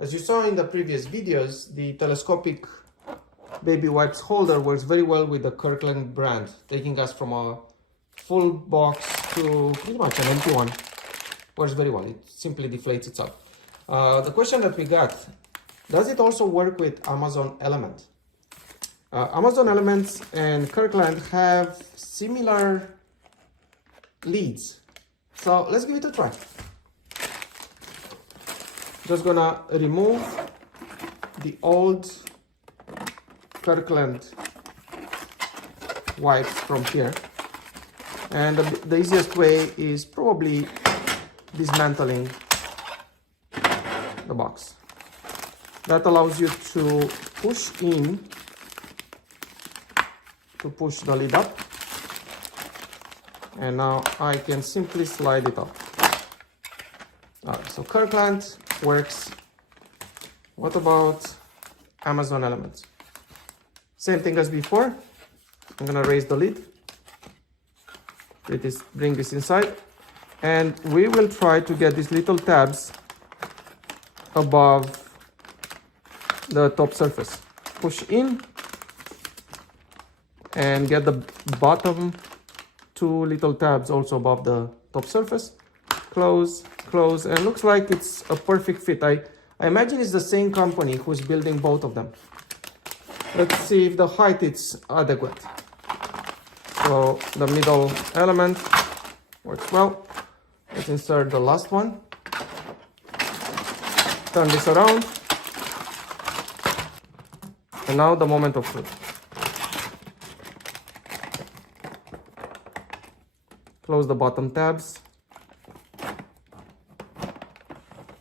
As you saw in the previous videos, the telescopic baby wipes holder works very well with the Kirkland brand, taking us from a full box to pretty much an empty one. Works very well, it simply deflates itself. The question that we got, does it also work with Amazon Element? Amazon Elements and Kirkland have similar leads, so let's give it a try. Just gonna remove the old Kirkland wipes from here, and the easiest way is probably dismantling the box. That allows you to push in to push the lid up, and now I can simply slide it up. Alright, so Kirkland works. What about Amazon Elements? Same thing as before. I'm gonna raise the lid, bring this inside, and we will try to get these little tabs above the top surface. Push in and get the bottom two little tabs also above the top surface. Close, close, and it looks like it's a perfect fit. I imagine it's the same company who's building both of them. Let's see if the height is adequate. So the middle element works well. Let's insert the last one. Turn this around. And now the moment of truth. Close the bottom tabs.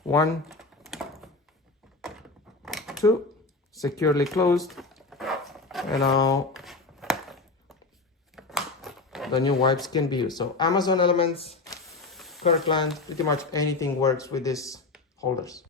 1, 2, securely closed. And now the new wipes can be used. So Amazon Elements, Kirkland, pretty much anything works with these holders.